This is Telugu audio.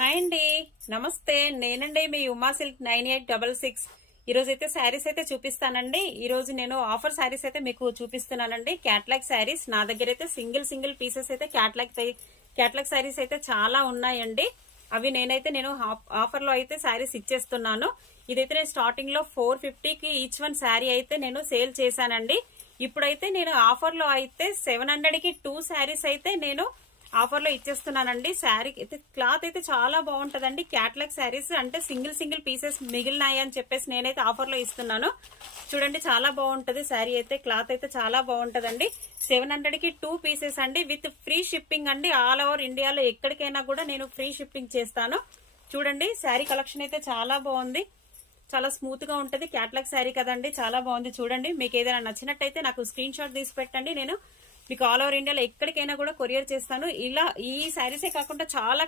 హాయ్ అండి, నమస్తే. నేనండి మీ ఉమా సిల్క్ 9866. ఈరోజు అయితే శారీస్ అయితే చూపిస్తానండి. ఈరోజు నేను ఆఫర్ శారీస్ అయితే మీకు చూపిస్తున్నానండి. క్యాట్లాగ్ శారీస్ నా దగ్గర అయితే సింగిల్ పీసెస్ అయితే క్యాట్లాగ్ శారీస్ అయితే చాలా ఉన్నాయండి. అవి నేను ఆఫర్ లో అయితే శారీస్ ఇచ్చేస్తున్నాను. ఇదైతే నేను స్టార్టింగ్ లో 450కి ఈచ్ వన్ శారీ అయితే నేను సేల్ చేశానండి. ఇప్పుడైతే నేను ఆఫర్ లో అయితే 700కి 2 శారీస్ అయితే నేను ఆఫర్ లో ఇచ్చేస్తున్నానండి. శారీ అయితే క్లాత్ అయితే చాలా బాగుంటదండి. క్యాట్లాగ్ శారీస్ అంటే సింగిల్ పీసెస్ మిగిలినాయి అని చెప్పేసి నేనైతే ఆఫర్ లో ఇస్తున్నాను. చూడండి, చాలా బాగుంటది శారీ అయితే. క్లాత్ అయితే చాలా బాగుంటదండి. 700కి 2 పీసెస్ అండి, విత్ ఫ్రీ షిప్పింగ్ అండి. ఆల్ ఓవర్ ఇండియాలో ఎక్కడికైనా కూడా నేను ఫ్రీ షిప్పింగ్ చేస్తాను. చూడండి, శారీ కలెక్షన్ అయితే చాలా బాగుంది. చాలా స్మూత్ గా ఉంటది. క్యాట్లాగ్ శారీ కదండి, చాలా బాగుంది. చూడండి, మీకు ఏదైనా నచ్చినట్టయితే నాకు స్క్రీన్ షాట్ తీసి పెట్టండి. నేను మీకు ఆల్ ఓవర్ ఇండియాలో ఎక్కడికైనా కూడా కొరియర్ చేస్తాను. ఇలా ఈ శారీసే కాకుండా చాలా